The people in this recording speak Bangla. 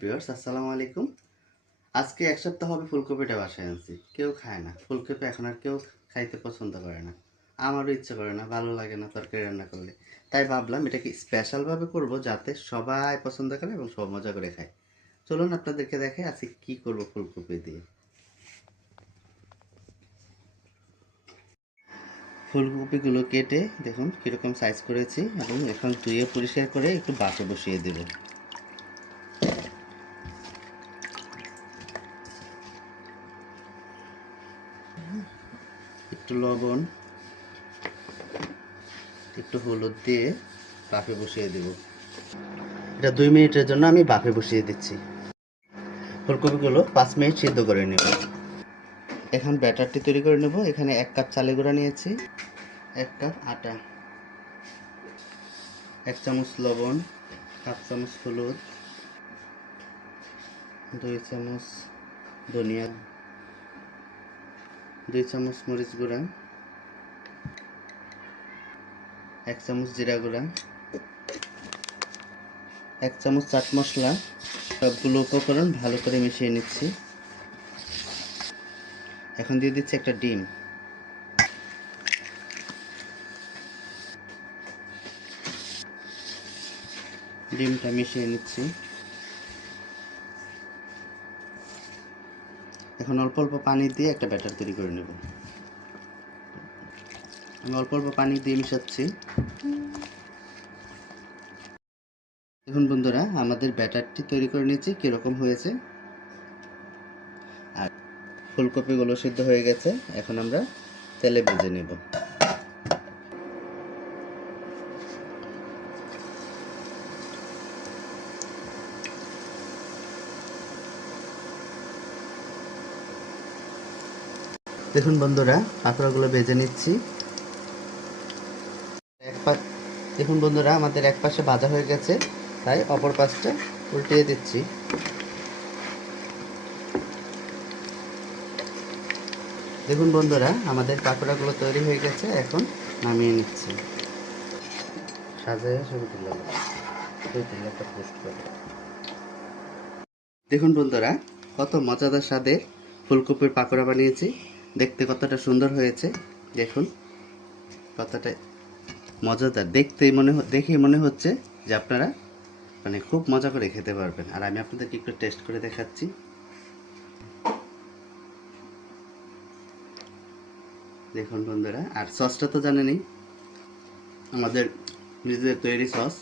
ভিউয়ার্স, আসসালামু আলাইকুম। আজকে এক সপ্তাহ হবে ফুলকপিটা বাসায় আনছি। কেউ খায় না ফুলকপি, এখন আর কেউ খাইতে পছন্দ করে না। আমারও ইচ্ছে করে না, ভালো লাগে না তরকারি রান্না করলে। তাই ভাবলাম এটাকে স্পেশালভাবে করব, যাতে সবাই পছন্দ করে এবং সব মজা করে খায়। চলুন আপনাদেরকে দেখে আজকে কি করব ফুলকপি দিয়ে। ফুলকপিগুলো কেটে দেখুন কীরকম সাইজ করেছি, এবং এখন ধুয়ে পরিষ্কার করে একটু বাফে বসিয়ে দেব। একটু লবণ, একটু হলুদ দিয়ে বাফে বসিয়ে দেব। এটা 2 মিনিটের জন্য আমি বাফে বসিয়ে দিচ্ছি। ফুলকপিগুলো 5 মিনিট সিদ্ধ করে নেব। এখন ব্যাটারটি তৈরি করে নেব। এখানে 1 কাপ চালের গুঁড়া নিয়েছি, 1 কাপ আটা, 1 চামচ লবণ, 1/2 চামচ হলুদ, 2 চামচ ধনিয়া, 2 চামচ মরিচ গুঁড়া, 1 চামচ জিরা গুঁড়া, 1 চামচ চাট মশলা। সবগুলো উপকরণ ভালো করে মিশিয়ে নিচ্ছি। এখন দিয়ে দিচ্ছি একটা ডিম। ডিমটা মিশিয়ে নিচ্ছি। এখন অল্প অল্প পানি দিয়ে একটা ব্যাটার তৈরি করে নেব। আমি অল্প অল্প পানি দিয়ে মিশাচ্ছি। দেখুন বন্ধুরা, আমাদের ব্যাটারটি তৈরি করে নিয়েছি, কীরকম হয়েছে। আর ফুলকপিগুলো সিদ্ধ হয়ে গেছে, এখন আমরা তেলে ভেজে নেব। দেখুন বন্ধুরা, পাকোড়াগুলো ভেজে নিচ্ছি। দেখুন বন্ধুরা, আমাদের এক পাশে ভাজা হয়ে গেছে, তাই অপর পাশটা উল্টিয়ে দিচ্ছি। দেখুন বন্ধুরা, আমাদের পাকোড়াগুলো তৈরি হয়ে গেছে, এখন নামিয়ে নিচ্ছি। সাজায় শুরু দিলাম একটা পোস্ট করে। দেখুন বন্ধুরা, কত মজাদার স্বাদের ফুলকপির পাকোড়া বানিয়েছি। দেখতে কতটা সুন্দর হয়েছে, দেখুন কতটা মজাদার। দেখেই মনে হচ্ছে যে আপনারা খুব মজা করে খেতে পারবেন। আর আমি আপনাদেরকে একটু টেস্ট করে দেখাচ্ছি। দেখুন বন্ধুরা, আর সসটা তো জানেনই, আমাদের নিজেদের তৈরি সস।